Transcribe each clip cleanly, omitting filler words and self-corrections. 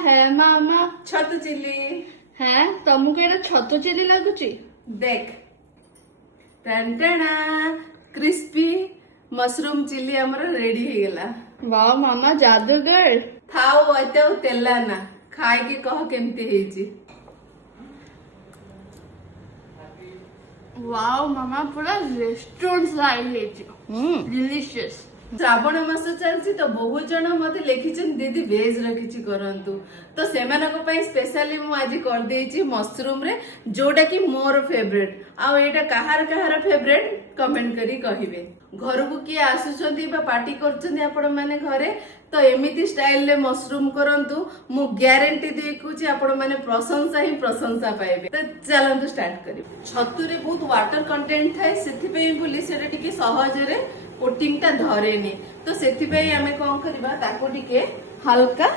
है मामा? छतु चिल्ली। हैं तुमको एटा छतु चिल्ली लागुची? देख टंटना क्रिस्पी मशरूम चिल्ली हमर रेडी हो गला। वाह मामा जादूगर। थाओ अते तेला ना खाई के कह केमती हेजी। वाह मामा पूरा रेस्टोरेंट स्टाइल है डिलीशियस। श्रावण मास चलछि तो बहुत जन मते लेखिछन दीदी वेज रखिछि करंतु तो सेमानक पई स्पेशली मु आज कर देछि मशरूम रे जोटा कि मोर फेवरेट आ एटा कहार कहार फेवरेट कमेंट करी कहिबे। घर को किए आसुछंती बा पार्टी करछंती आपण माने घरे तो एमिति स्टाइल रे मशरूम करंतु मु ग्यारंटी देखुछि आपण माने प्रशंसा ही प्रशंसा पाइबे। तो चलंतु स्टार्ट करी। छतु रे बहुत वाटर कंटेंट थाए सेथि पई बोली सेटा टिके सहज रे कोटिंग टा धरेनी तो सेथि पई आमे कोन करबा ताको टिके हल्का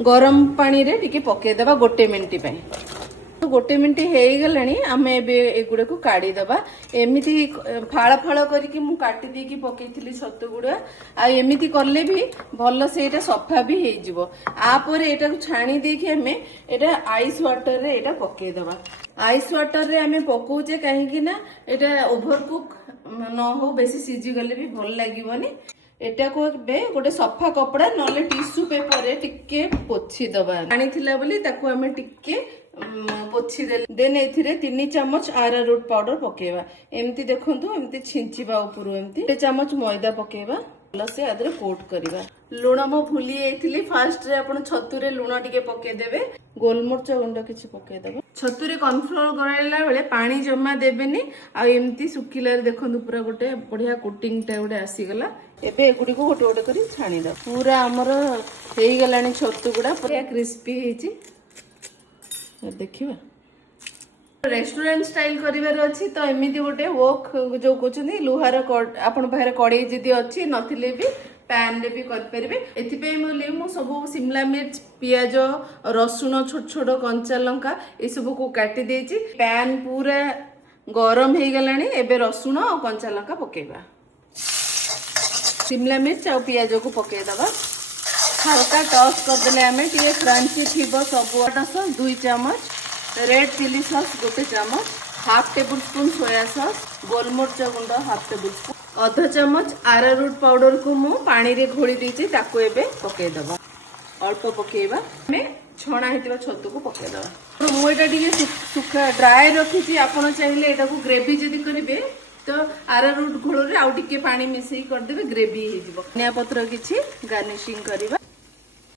गरम पानी रे टिके पके देबा गोटे मिनिट पई। तो गोटे मिनिट हे गलानी आमे एबे एगुडा को काढी देबा। एमिति फाळ फाळ करिकि मु काटी दे की पकेइथिली छतु गुडा आ एमिति करले भी भल से एटा सफा भी हे जिवो। आ परे एटा को छाणी दे की आमे एटा आइस वाटर रे एटा पके देबा। आइस वाटर रे आमे पकोचे काहे कि ना एटा ओभर कुक न हो बेसी सीझी गले भी भल लागिवनी। एटा को बे गोटे सफा कपड़ा नले टिश्यू पेपर रे टिके पोछि दबा। पानी थिला बोली ताको हमें टिके पोछि दे देन एथिरे 3 चम्मच आरारूट पाउडर पकेबा। एमती देखंतु एमती छिंचिबा ऊपर एमती 1 चम्मच मैदा पकेबा से आदरे कोट करिबा। लुण मो भूली एथिली फास्ट रे आपण छतु रे लुण टिके पके देबे। गोलमरच गुंड किछि पके देबे। छतु रे कॉर्नफ्लोर गराइला बेले पानी जम्मा देबेनी आ एमती सुखिला रे देखंतु पूरा गोटे बढ़िया कोटिंग टा गोटे आसी गला। एबे एगुडी को गोटे गोटे करी छाणी द पूरा हमर हेई गलानी छतु गुडा पूरा क्रिस्पी हेची देखिबा। रेस्टोरेंट स्टाइल करिवार अछि तो एमिति गोटे वोक जो कोचनी लुहार आपण बाहर कड़ाई जदी अछि नथिले भी पैन रे भी कर परिबे। एथि पे मु सब शिमला मिर्च पियाज रसुन छोट छोट कंचा लंका ए सब को काटी देछि। पैन पूरा गरम हे गलानी एबे रसुन और कंचा लंका पकेबा। शिमला मिर्च और पियाज को पके दबा। हल्का टॉस कर देले हमें टिके क्रंची थिबो सब। टमाटो सॉस 2 चम्मच रेड चिली सॉस 1 चम्मच half table spoon soya sauce गोलमरच गुंड हाफ टेबल स्पून आधा चम्मच आरारूट पाउडर को मु पानी रे घोली देछि ताको एबे पके दबा। अल्प पकेबा में छणा हेतिबा छतु को पके दबा। तो मु एटा टिके सुखा ड्राई रखिछि। आपण चाहिले एटा को ग्रेवी जदी करिवे तो आरारूट घोल रे आउ टिके पानी मिसई कर देबे ग्रेवी हे जिवो। धनिया पत्र किछि गार्निशिंग करिबा।